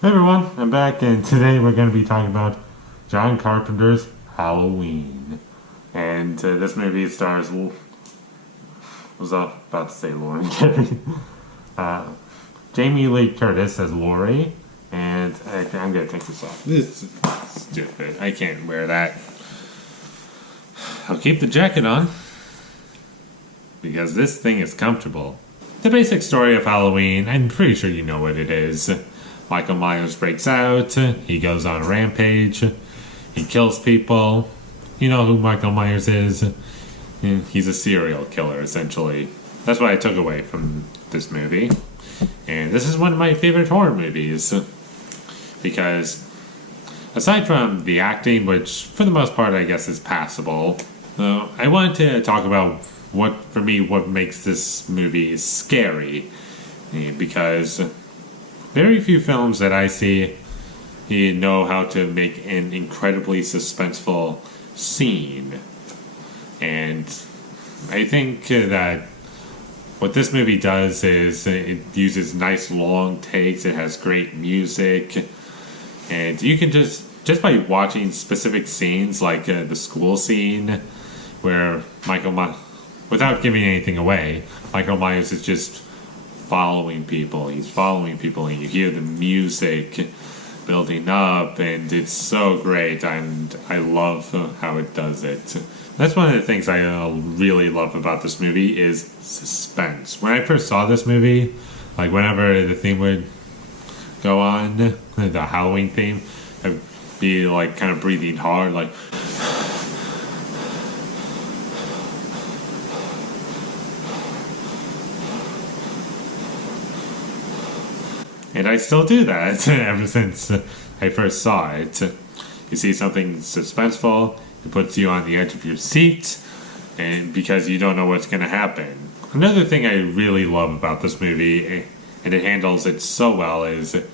Hey everyone, I'm back, and today we're going to be talking about John Carpenter's Halloween. And this movie stars, was about to say Lauren Kerry, uh, Jamie Lee Curtis as Laurie, and I'm going to take this off. This is stupid. I can't wear that. I'll keep the jacket on, because this thing is comfortable. The basic story of Halloween, I'm pretty sure you know what it is. Michael Myers breaks out, he goes on a rampage, he kills people. You know who Michael Myers is? He's a serial killer, essentially. That's what I took away from this movie. And this is one of my favorite horror movies. Because, aside from the acting, which for the most part I guess is passable, I wanted to talk about what makes this movie scary. Because very few films that I see know how to make an incredibly suspenseful scene. And I think that what this movie does is it uses nice long takes, it has great music, and you can just by watching specific scenes like the school scene where without giving anything away, Michael Myers is just following people. He's following people, and you hear the music building up, and it's so great. And I love how it does it. That's one of the things I really love about this movie is suspense. When I first saw this movie, like whenever the theme would go on, the Halloween theme, I'd be like kind of breathing hard, like. And I still do that ever since I first saw it. You see something suspenseful, it puts you on the edge of your seat, and because you don't know what's going to happen. Another thing I really love about this movie, and it handles it so well, is it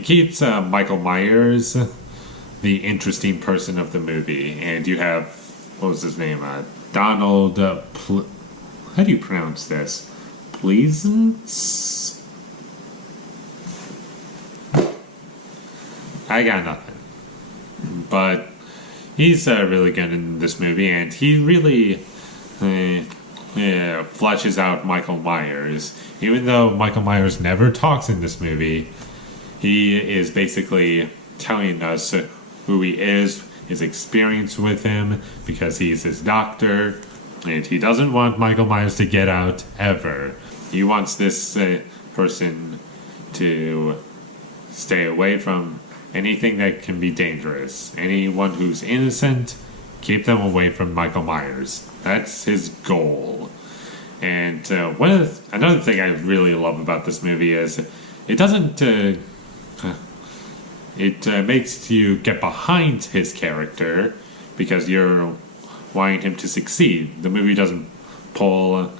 keeps Michael Myers the interesting person of the movie. And you have, what was his name? Donald, how do you pronounce this? Pleasance? I got nothing. But he's really good in this movie, and he really fleshes out Michael Myers. Even though Michael Myers never talks in this movie, he is basically telling us who he is, his experience with him, because he's his doctor, and he doesn't want Michael Myers to get out ever. He wants this person to stay away from anything that can be dangerous. Anyone who's innocent, keep them away from Michael Myers. That's his goal. And another thing I really love about this movie is it doesn't. It makes you get behind his character because you're wanting him to succeed. The movie doesn't pull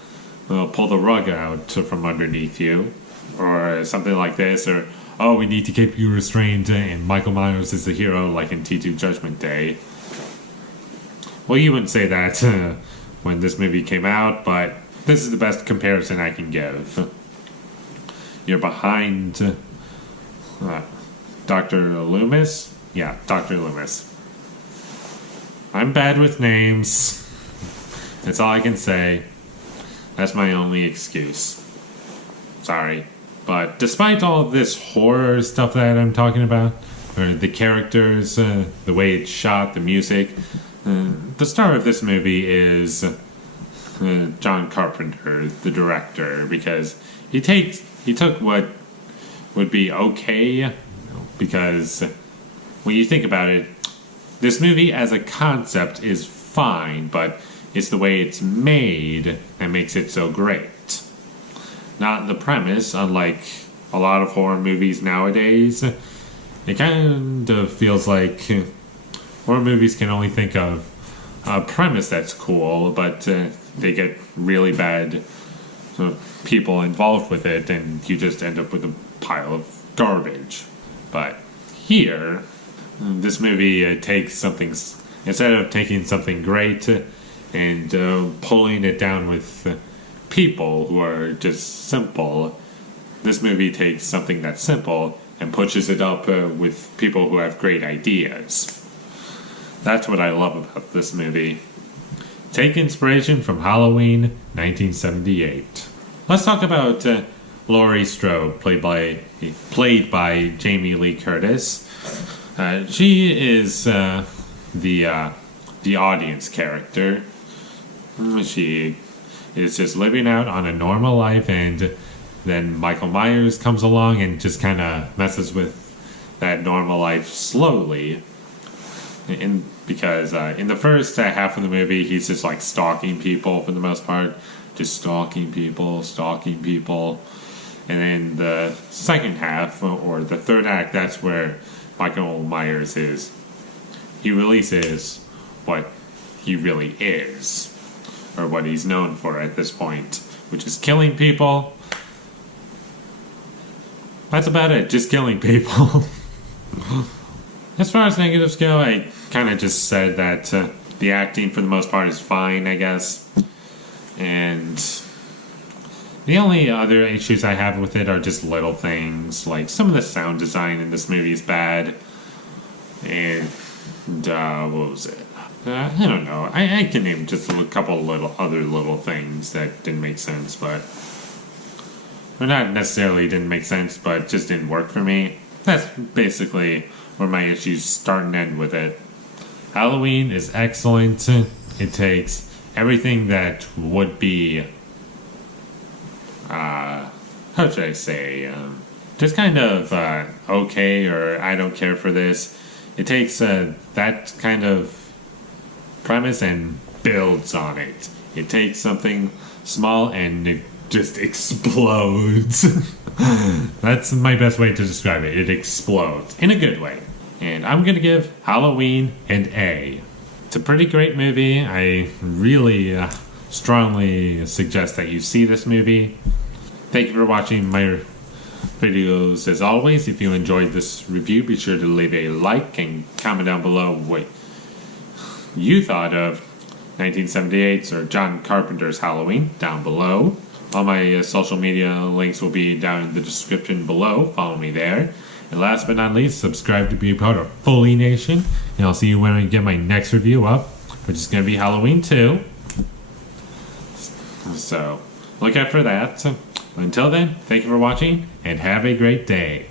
the rug out from underneath you, or something like this, or oh, we need to keep you restrained, and Michael Myers is the hero, like in T2 Judgment Day. Well, you wouldn't say that when this movie came out, but this is the best comparison I can give. You're behind Dr. Loomis? Yeah, Dr. Loomis. I'm bad with names. That's all I can say. That's my only excuse. Sorry. But despite all of this horror stuff that I'm talking about, or the characters, the way it's shot, the music, the star of this movie is John Carpenter, the director, because he took what would be okay, because when you think about it, this movie as a concept is fine, but it's the way it's made that makes it so great. Not the premise, unlike a lot of horror movies nowadays. It kind of feels like horror movies can only think of a premise that's cool, but they get really bad people involved with it, and you just end up with a pile of garbage. But here, this movie takes something, instead of taking something great and pulling it down with people who are just simple, this movie takes something that's simple and pushes it up with people who have great ideas. That's what I love about this movie. Take inspiration from Halloween 1978. Let's talk about Laurie Strode, played by Jamie Lee Curtis. She is the audience character. She is just living out on a normal life, and then Michael Myers comes along and just kind of messes with that normal life slowly. Because in the first half of the movie, he's just like stalking people for the most part. Just stalking people. And then the second half, or the third act, that's where Michael Myers is. He releases what he really is, or what he's known for at this point, which is killing people. That's about it, just killing people. As far as negatives go, I kind of just said that the acting for the most part is fine, I guess. And the only other issues I have with it are just little things, like some of the sound design in this movie is bad. And, what was it? I don't know. I can name just a couple other little things that didn't make sense, but... Or not necessarily didn't make sense, but just didn't work for me. That's basically where my issues start and end with it. Halloween is excellent. It takes everything that would be... how should I say? Just kind of okay, or I don't care for this. It takes that kind of premise and builds on it. It takes something small and it just explodes. That's my best way to describe it. It explodes in a good way. And I'm gonna give Halloween an A. It's a pretty great movie. I really strongly suggest that you see this movie. Thank you for watching my videos. As always, if you enjoyed this review, be sure to leave a like and comment down below what you thought of 1978's or John Carpenter's Halloween down below. All my social media links will be down in the description below. Follow me there. And last but not least, subscribe to be a part of Foley Nation. And I'll see you when I get my next review up, which is going to be Halloween 2. So, look out for that. Until then, thank you for watching, and have a great day.